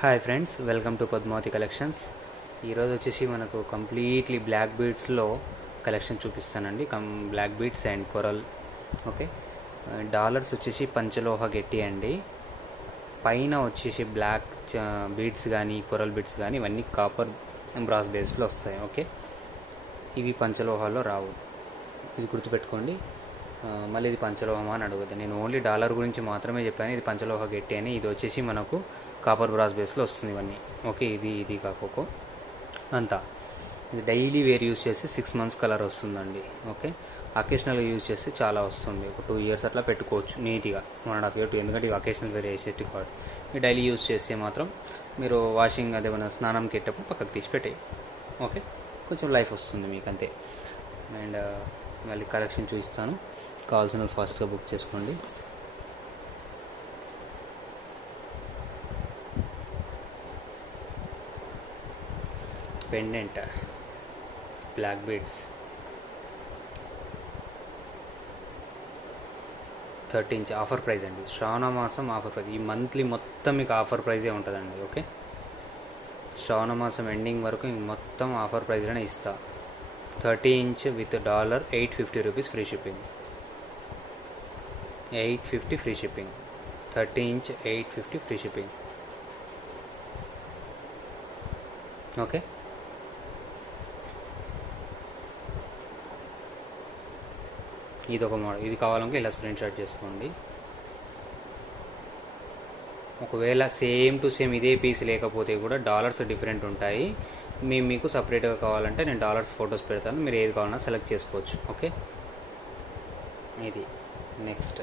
Hi friends, welcome to Padmavathi collections. ఈరోజు వచ్చేసి మనకు కంప్లీట్లీ బ్లాక్ బీడ్స్లో కలెక్షన్ చూపిస్తానండి. Black beads and coral. Okay, dollars వచ్చేసి పంచలోహ గట్టి అండి. పైన వచ్చేసి బ్లాక్ బీడ్స్ కానీ కొరల్ బీడ్స్ కానీ ఇవన్నీ కాపర్ బ్రాస్ బేస్లో వస్తాయి. ఓకే, ఇవి పంచలోహాల్లో రావు, ఇది గుర్తుపెట్టుకోండి. మళ్ళీ ఇది పంచలోహమా అని అడగద్దు, నేను ఓన్లీ డాలర్ గురించి మాత్రమే చెప్పాను. ఇది పంచలోహ గట్టి అని. ఇది వచ్చేసి మనకు కాపర్ బ్రాస్ బేస్లో వస్తుంది ఇవన్నీ. ఓకే, ఇది కాకోకో అంతా. ఇది డైలీ వేర్ యూజ్ చేసి 6 months కలర్ వస్తుందండి. ఓకే, అకేషనల్గా యూజ్ చేస్తే చాలా వస్తుంది. ఒక 2 years అట్లా పెట్టుకోవచ్చు నీట్గా, 1.5 year 2, ఎందుకంటే ఇవి అకేషనల్ వేర్ వేసేటి కాదు. మీరు డైలీ యూజ్ చేస్తే మాత్రం మీరు వాషింగ్ అదేమన్నా స్నానంకి పెట్టేటప్పుడు పక్కకు తీసి పెట్టేయి. ఓకే, కొంచెం లైఫ్ వస్తుంది మీకు అంతే. అండ్ మళ్ళీ కలెక్షన్ చూపిస్తాను. కావాల్సిన వాళ్ళు ఫాస్ట్గా బుక్ చేసుకోండి. Pendant black beads 30 inch offer price అండి. శ్రావణ మాసం ఆఫర్ ప్రైస్. ఈ మంత్లీ మొత్తం మీకు ఆఫర్ ప్రైజే ఉంటుందండి. ఓకే, శ్రావణ మాసం ఎండింగ్ వరకు ఇంక మొత్తం ఆఫర్ ప్రైజ్లోనే ఇస్తా. 30 inch with dollar 850 rupees free shipping. 850 free shipping. 30 inch 850 free shipping. Okay, ఇది ఒక మోడల్. ఇది కావాలంటే ఇలా స్క్రీన్ షాట్ చేసుకోండి. ఒకవేళ సేమ్ టు సేమ్ ఇదే పీస్ లేకపోతే కూడా డాలర్స్ డిఫరెంట్ ఉంటాయి. మీకు సపరేట్గా కావాలంటే నేను డాలర్స్ ఫొటోస్ పెడతాను, మీరు ఏది కావాలన్నా సెలెక్ట్ చేసుకోవచ్చు. ఓకే, ఇది నెక్స్ట్.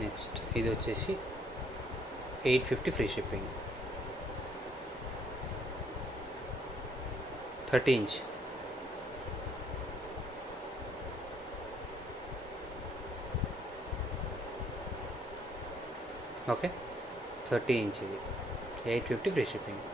నెక్స్ట్ ఇది వచ్చేసి 850 free shipping. 30 inch. Okay, 30 inch ఇది 850 ఫ్రీ షిప్పింగ్.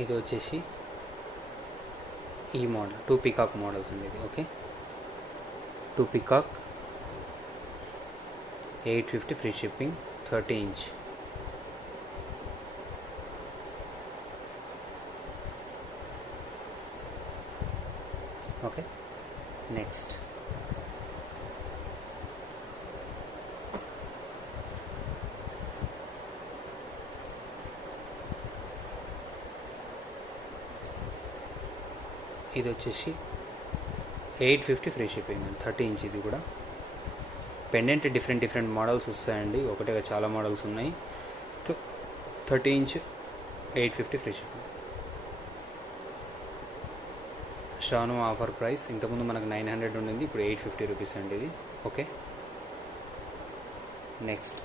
ఇది వచ్చేసి ఈ మోడల్ 2 పీకాక్ మోడల్స్ ఉంది ఇది. Okay, 2 peacock 850 free shipping. 30 inch. Okay, next ఇది వచ్చేసి 850 ఫ్రీ షిప్పింగ్. 30 inch ఇది కూడా. పెండెంట్ డిఫరెంట్ మోడల్స్ వస్తాయండి, ఒకటిగా చాలా మోడల్స్ ఉన్నాయి. 30 inch 850 ఫ్రీ షిప్పింగ్. షాను ఆఫర్ ప్రైస్. ఇంతకుముందు మనకు 900 ఉండింది, ఇప్పుడు 850 రూపీస్ అండి ఇది. ఓకే, నెక్స్ట్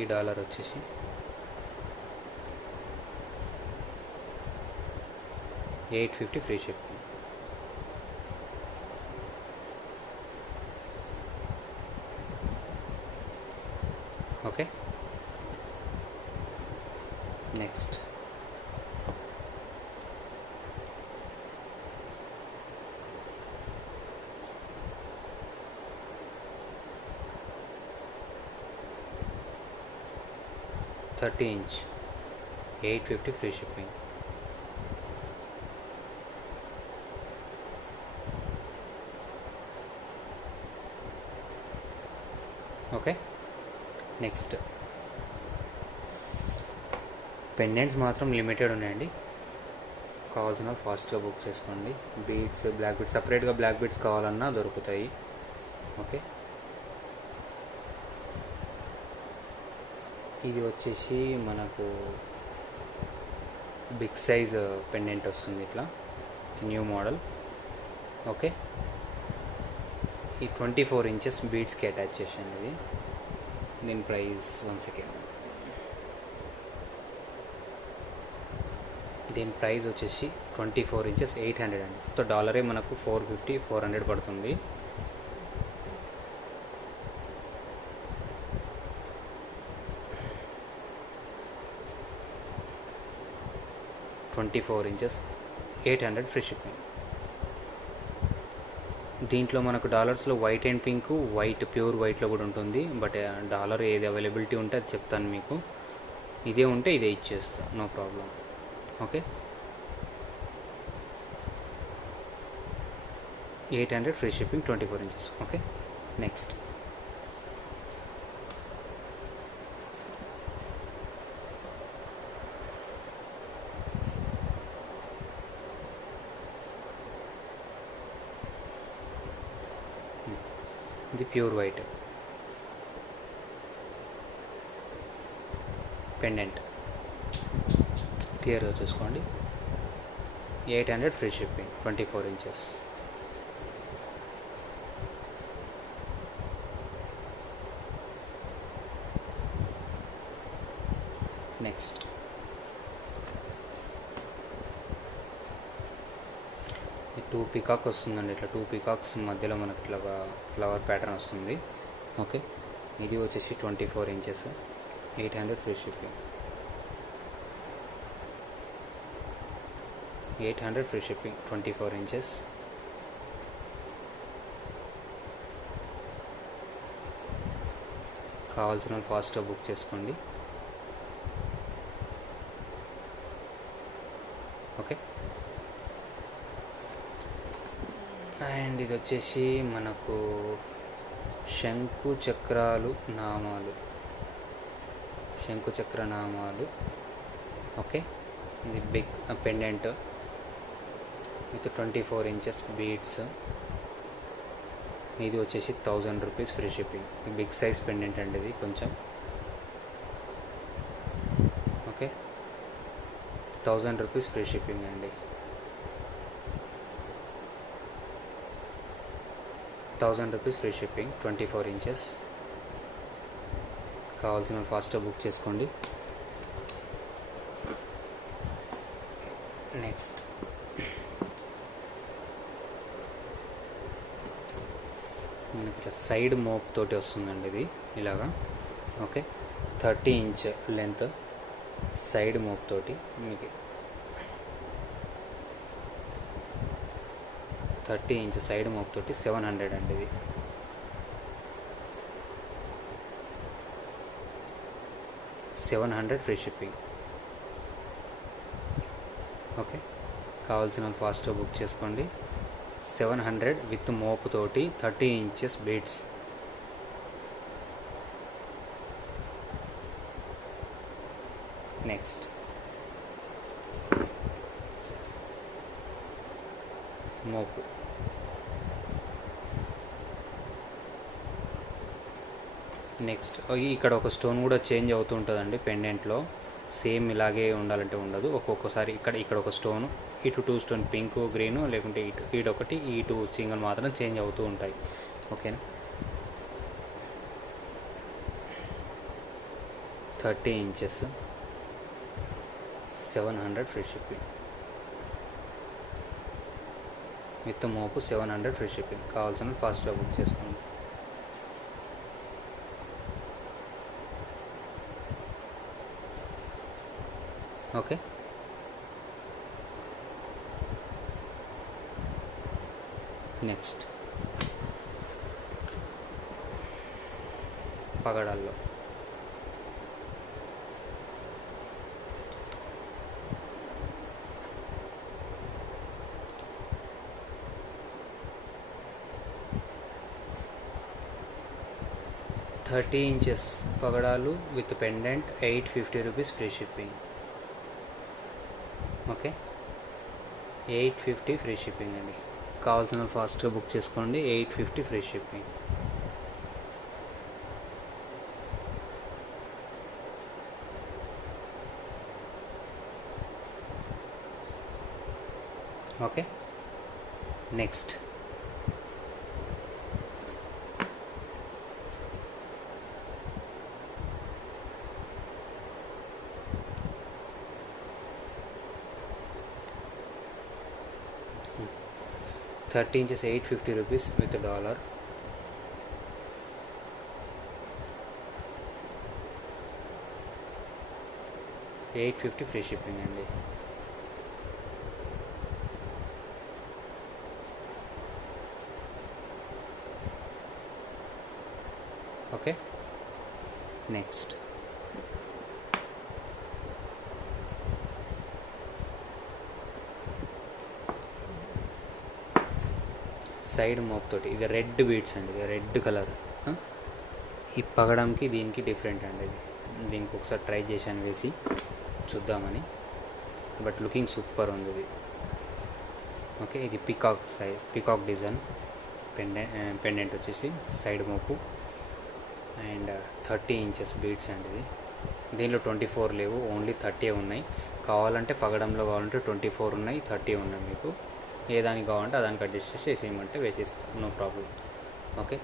ఈ డాలర్ వచ్చేసి 850 free shipping. Okay, next $30 inch 850 free shipping. Okay, next pendants మాత్రం లిమిటెడ్ ఉన్నాయండి. కావాల్సిన ఫాస్ట్గా బుక్ చేసుకోండి. బీడ్స్, బ్లాక్ బీడ్స్ సపరేట్గా బ్లాక్ బీడ్స్ కావాలన్నా దొరుకుతాయి. ఓకే, ఇది వచ్చేసి మనకు బిగ్ సైజ్ పెండెంట్ వస్తుంది, ఇట్లా న్యూ మోడల్. ఓకే, ఈ 24 ఇంచెస్ బీడ్స్కి అటాచ్ చేసాను. ఇది దీని ప్రైస్ 1 సెకండ్. దీని ప్రైస్ వచ్చేసి 24 ఇంచెస్ 800 అండి. సో డాలరే మనకు 450, 400 పడుతుంది. $24 ఇంచెస్ 800 ఫ్రీ షిప్పింగ్. దీంట్లో మనకు డాలర్స్లో white and pink, white pure వైట్లో కూడా ఉంటుంది. బట్ డాలర్ ఏది అవైలబిలిటీ ఉంటే అది చెప్తాను మీకు. ఇదే ఉంటే ఇదే ఇచ్చేస్తా, no problem. Okay, 800 free shipping, 24 inches. Okay, next ఇది ప్యూర్ వైట్ పెండెంట్, క్లియర్గా చూసుకోండి. 800 ఫ్రీ షిప్పింగ్, 24 ఇంచెస్. నెక్స్ట్ ఈ 2 పీకాక్ వస్తుందండి. ఇట్లా 2 పీకాక్స్ మధ్యలో మనకి ఇట్లా ఫ్లవర్ ప్యాటర్న్ వస్తుంది. ఓకే, ఇది వచ్చేసి 24 inches, 800 free shipping. 800 free shipping, 24 inches. కావాల్సిన వాళ్ళు ఫాస్ట్గా బుక్ చేసుకోండి. ఓకే, అండ్ ఇది వచ్చేసి మనకు శంకు చక్రాలు నామాలు, శంకు చక్ర నామాలు. ఓకే, ఇది big pendant with 24 inches beads. ఇది వచ్చేసి 1000 rupees free shipping. Big size pendant అండి ఇది కొంచెం. ఓకే, 1000 రూపీస్ ఫ్రీ షిప్పింగ్ అండి. 1000 రూపీస్ ఫ్రీ షిప్పింగ్, 24 ఇంచెస్. కావాల్సిన ఫాస్ట్గా బుక్ చేసుకోండి. నెక్స్ట్ మనకి ఇట్లా సైడ్ మోప్ తోటి వస్తుందండి ఇది ఇలాగా. ఓకే, 30 ఇంచ్ లెంత్ సైడ్ మోప్ తోటి మీకు 30 ఇంచ్ సైడ్ మోప్ తోటి 700 అండి. ఇది 700 ఫ్రీ షిప్పింగ్. ఓకే, కావాల్సిన ఫాస్ట్గా బుక్ చేసుకోండి. 700 విత్ మోప్ తోటి 30 ఇంచెస్ బీడ్స్. నెక్స్ట్ మోపు, నెక్స్ట్ ఇక్కడ ఒక స్టోన్ కూడా చేంజ్ అవుతూ ఉంటుందండి పెండెంట్లో. సేమ్ ఇలాగే ఉండాలంటే ఉండదు. ఒక్కొక్కసారి ఇక్కడ ఒక స్టోను, ఇటు 2 స్టోన్, పింక్ గ్రీన్, లేకుంటే ఇటు ఒకటి, ఈ 2 సింగిల్ మాత్రం చేంజ్ అవుతూ ఉంటాయి. ఓకేనా, 30 ఇంచెస్ 700 ఫ్రీ షిప్పింగ్ విత్ మోపు 700 ఫ్రీ షిప్పింగ్. కావాల్సిన ఫాస్ట్గా బుక్ చేసుకోండి. ఓకే, నెక్స్ట్ పగడాల్లో థర్టీ ఇంచెస్ పగడాలు with pendant 850 rupees free shipping. Okay, 850 free shipping అండి. కావాల్సిన ఫాస్ట్గా బుక్ చేసుకోండి. 850 free shipping. Okay, next thirty inches 850 rupees with $. 850 free shipping అండి. ఓకే, నెక్స్ట్ సైడ్ మోప్ తోటి, ఇది రెడ్ బీడ్స్ అండి, ఇది రెడ్ కలర్. ఈ పగడంకి దీనికి డిఫరెంట్ అండి. ఇది దీనికి ఒకసారి ట్రై చేశాను వేసి చూద్దామని, బట్ లుకింగ్ సూపర్ ఉంది ఇది. ఓకే, ఇది పికాక్ డిజైన్ పెండెంట్ వచ్చేసి సైడ్ మోపు అండ్ 30 ఇంచెస్ బీడ్స్ అండి. ఇది దీనిలో 24 లేవు, ఓన్లీ 30 ఉన్నాయి. కావాలంటే పగడంలో కావాలంటే 24 ఉన్నాయి, 30 ఉన్నాయి. మీకు ఏ దానికి కావాలంటే దానికి అడ్జస్ట్ చేసి వేసేయమంటే వేసేస్తాం, no problem. Okay,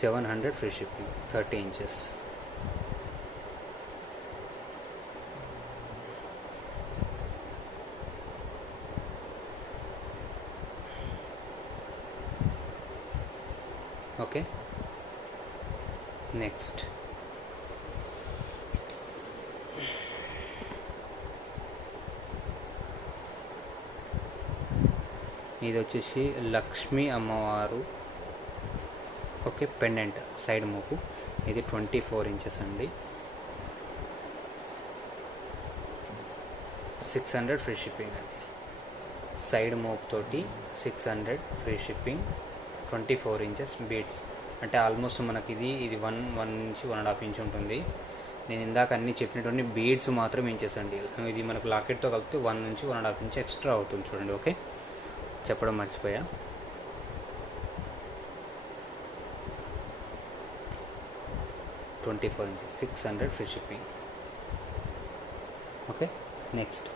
700 free shipping, 30 inches. Okay, next ఇది వచ్చేసి లక్ష్మీ అమ్మవారు. ఓకే, పెండెంట్ సైడ్ మోపు, ఇది 24 ఇంచెస్ అండి. 600 ఫ్రీ షిప్పింగ్ అండి. సైడ్ మోప్ తోటి 600 ఫ్రీ షిప్పింగ్, 24 ఇంచెస్ బీడ్స్. అంటే ఆల్మోస్ట్ మనకి ఇది 1 నుంచి 1.5 ఇంచ్ ఉంటుంది. నేను ఇందాక అన్నీ చెప్పినటువంటి బీడ్స్ మాత్రం ఇంచెస్ అండి. ఇది మనకు లాకెట్తో కలిపితే 1 నుంచి 1.5 ఇంచ్ ఎక్స్ట్రా అవుతుంది చూడండి. ఓకే, చెప్పడం మర్చిపోయా. $24 inches, 600 free shipping. Okay, next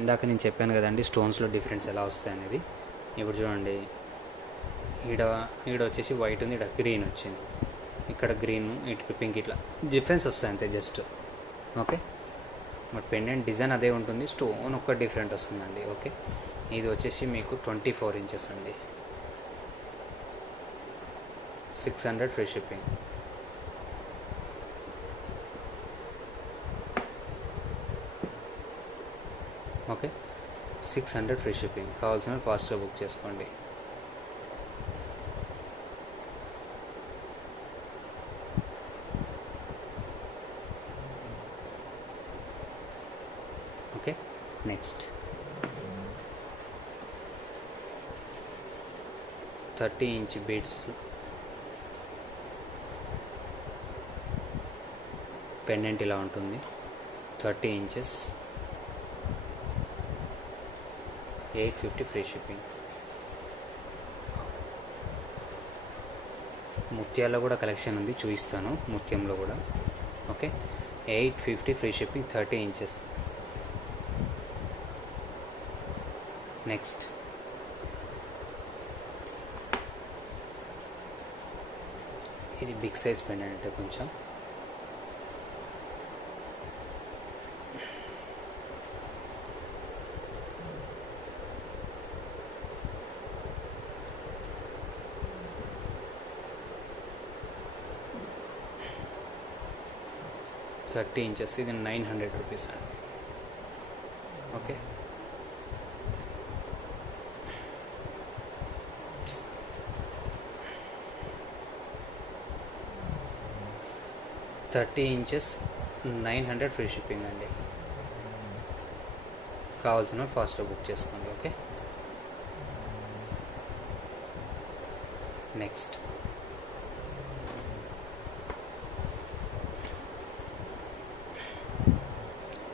ఇందాక నేను చెప్పాను కదండి స్టోన్స్లో డిఫరెన్స్ ఎలా వస్తాయి అనేది. ఇప్పుడు చూడండి, ఈడ వచ్చేసి వైట్ ఉంది, ఇక్కడ గ్రీన్ వచ్చింది, ఇక్కడ గ్రీన్, ఇటు పింక్, ఇట్లా డిఫరెన్స్ వస్తాయి అంతే just. Okay, but pendant design అదే ఉంటుంది, స్టోన్ ఒక్క డిఫరెంట్ వస్తుందండి. ఓకే, ఇది వచ్చేసి మీకు 24 ఇంచెస్ అండి, 600 free shipping. Okay, 600 free shipping. కావాల్సిన ఫాస్ట్గా బుక్ చేసుకోండి. Okay, next 30 inch beads pendant ఇలా ఉంటుంది, 30 ఇంచెస్, 850 ఫ్రీ షిప్పింగ్. ముత్యాల్లో కూడా కలెక్షన్ ఉంది, చూపిస్తాను ముత్యంలో కూడా. Okay, 850 free shipping, 30 inches. Next ఇది బిగ్ సైజ్ పెండెంట్ అంటే కొంచెం $30 ఇంచెస్, ఇది 900 రూపీస్ అండి. ఓకే, $30 ఇంచెస్, 900 ఫ్రీ షిప్పింగ్ అండి. కావాల్సిన ఫాస్ట్గా బుక్ చేసుకోండి. Okay, next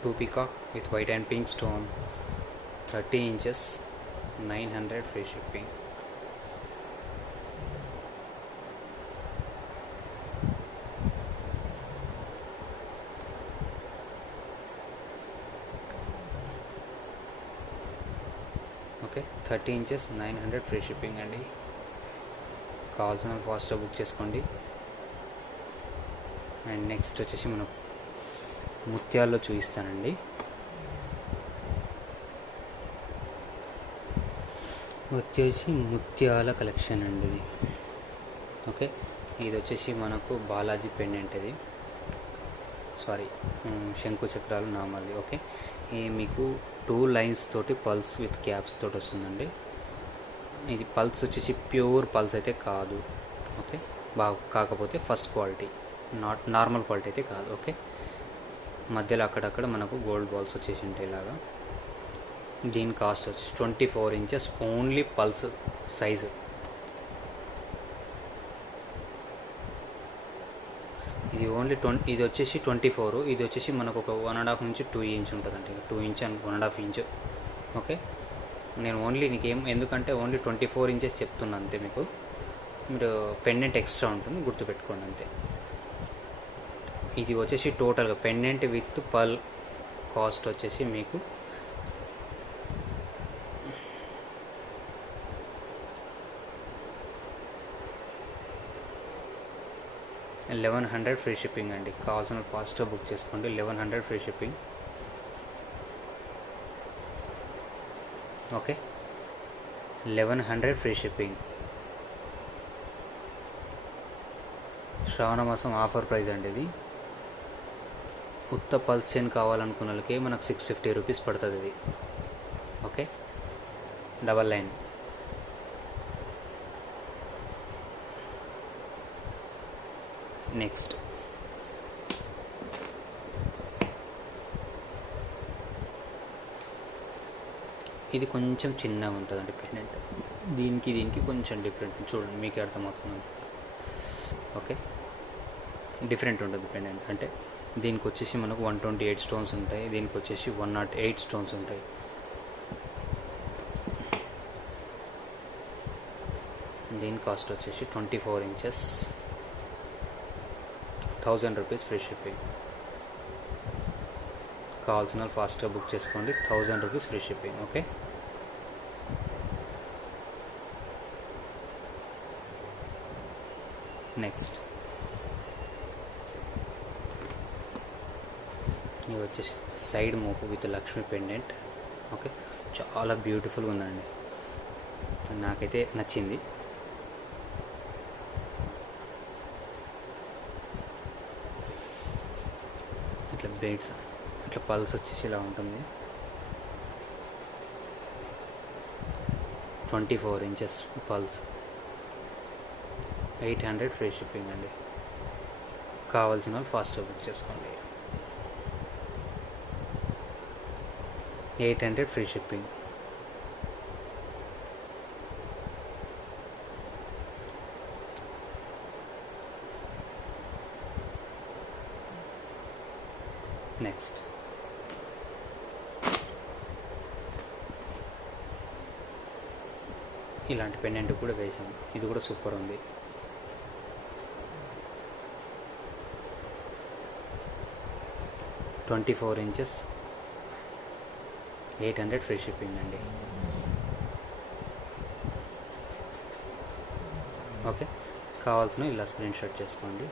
2 peacock with white and pink stone, 30 inches, 900 free shipping. Okay 30 inches 900 free shipping అండి. కావాల్సిన ఫాస్ట్గా బుక్ చేసుకోండి. అండ్ నెక్స్ట్ వచ్చేసి మనం ముత్యాల్లో చూపిస్తానండి. వచ్చేసి ముత్యాల కలెక్షన్ అండి ఇది. ఓకే ఇది వచ్చేసి మనకు బాలాజీ పెండెంట్, ఇది సారీ శంకు చక్రాలు నామాలి. ఓకే మీకు 2 లైన్స్ తోటి పల్స్ విత్ క్యాప్స్ తోటి వస్తుందండి. ఇది పల్స్ వచ్చేసి ప్యూర్ పల్స్ అయితే కాదు. ఓకే కాకపోతే ఫస్ట్ క్వాలిటీ, నార్మల్ క్వాలిటీ అయితే కాదు. ఓకే మధ్యలో అక్కడక్కడ మనకు గోల్డ్ బాల్స్ వచ్చేసి ఉంటాయి ఇలాగా. దీని కాస్ట్ వచ్చి 24 ఇంచెస్ ఓన్లీ పల్స్ సైజు. ఇది ఓన్లీ ఇది వచ్చేసి 24, ఇది వచ్చేసి మనకు ఒక 1.5 నుంచి 2 ఇంచ్ ఉంటుందండి. 2 ఇంచ్ అండ్ 1.5 ఇంచ్. ఓకే నేను ఓన్లీ నీకేం ఎందుకంటే ఓన్లీ 24 ఇంచెస్ చెప్తున్నా అంతే. మీకు మీరు పెండెంట్ ఎక్స్ట్రా ఉంటుంది, గుర్తుపెట్టుకోండి అంతే. ఇది వచ్చేసి టోటల్గా పెండెంట్ విత్ పల్ కాస్ట్ వచ్చేసి మీకు 1100 ఫ్రీ షిప్పింగ్ అండి. కావాల్సిన ఫాస్ట్గా బుక్ చేసుకోండి. 1100 free shipping. Okay 1100 free shipping. Shravana మాసం ఆఫర్ ప్రైస్ అండి ఇది. ఉత్త పల్స్ చైన్ కావాలనుకున్న వాళ్ళకి మనకు 650 రూపీస్ పడుతుంది ఇది. Okay double line. నెక్స్ట్ ఇది కొంచెం చిన్నగా ఉంటుందండి పెండెంట్. దీనికి కొంచెం డిఫరెంట్ చూడండి, మీకే అర్థమవుతుంది. ఓకే డిఫరెంట్ ఉంటుంది పెండెంట్. అంటే దీనికి వచ్చేసి మనకు 128 స్టోన్స్ ఉంటాయి, దీనికి వచ్చేసి 108 స్టోన్స్ ఉంటాయి. దీని కాస్ట్ వచ్చేసి 24 ఇంచెస్, 1000 రూపీస్ ఫ్రీ షిప్పింగ్. కావాల్సిన ఫాస్ట్గా బుక్ చేసుకోండి. 1000 rupees free shipping. Okay next ఇది వచ్చేసి సైడ్ మోపు విత్ లక్ష్మీ పెండెంట్. ఓకే చాలా బ్యూటిఫుల్గా ఉందండి, నాకైతే నచ్చింది. ఇట్లా బీడ్స్, ఇట్లా పల్స్ వచ్చేసి ఇలా ఉంటుంది. 24 ఇంచెస్ పల్స్, 800 ఫ్రీ షిప్పింగ్ అండి. కావాల్సిన వాళ్ళు ఫాస్ట్గా బుక్ చేసుకోండి. 800 ఫ్రీ షిప్పింగ్. నెక్స్ట్ ఇలాంటి పెండెంట్ కూడా వేసాను, ఇది కూడా సూపర్ ఉంది. $24 ఇంచెస్, 800 ఫ్రీ షిప్పింగ్ అండి. ఓకే కావాల్సిన ఇలా స్క్రీన్ షాట్ చేసుకోండి.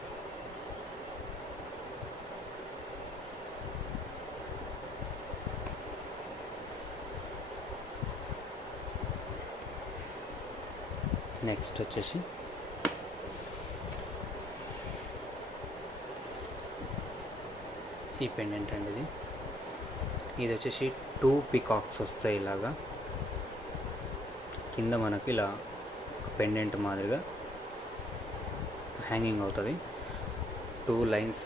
నెక్స్ట్ వచ్చేసి ఈ పెండెంట్ అండి. ఇది వచ్చేసి 2 పికాక్స్ వస్తాయి ఇలాగా. కింద మనకి ఇలా పెండెంట్ మాదిరిగా హ్యాంగింగ్ అవుతుంది, 2 లైన్స్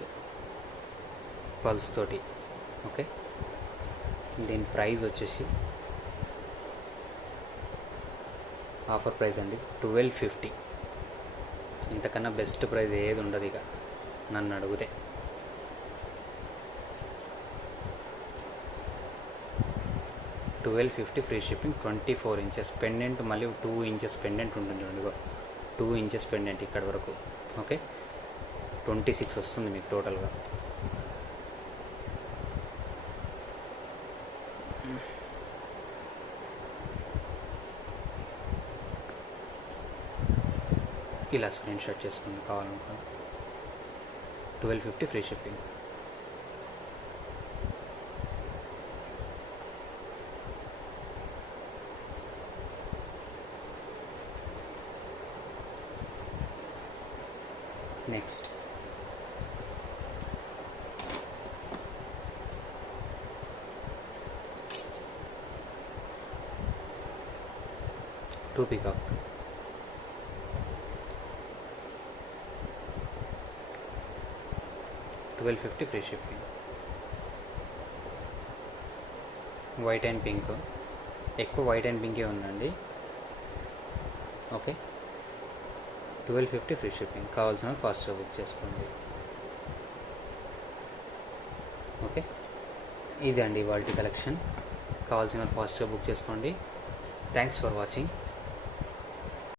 పల్స్ తోటి. ఓకే దీని ప్రైస్ వచ్చేసి ఆఫర్ ప్రైస్ అండి, 1250. ఇంతకన్నా బెస్ట్ ప్రైస్ ఏది ఉండదు ఇక నన్ను అడిగితే. 1250 ఫ్రీ షిప్పింగ్. 24 ఇంచెస్ పెండెంట్, మళ్ళీ 2 ఇంచెస్ పెండెంట్ ఉంటుంది చూడండి, 2 ఇంచెస్ పెండెంట్ ఇక్కడ వరకు. ఓకే, 26 వస్తుంది మీకు టోటల్గా. ఇలా స్క్రీన్ షాట్ చేసుకోండి కావాలనుకో. 1250 free shipping. Next two peacock. 1250 free shipping. White and pink, ఎక్కువ వైట్ అండ్ పింకే ఉందండి. Okay, 1250 free shipping. కావాల్సిన ఫాస్ట్గా బుక్ చేసుకోండి. ఓకే, ఇదే అండి ఇవాల్టి కలెక్షన్. కావాల్సిన ఫాస్ట్గా బుక్ చేసుకోండి. Thanks for watching.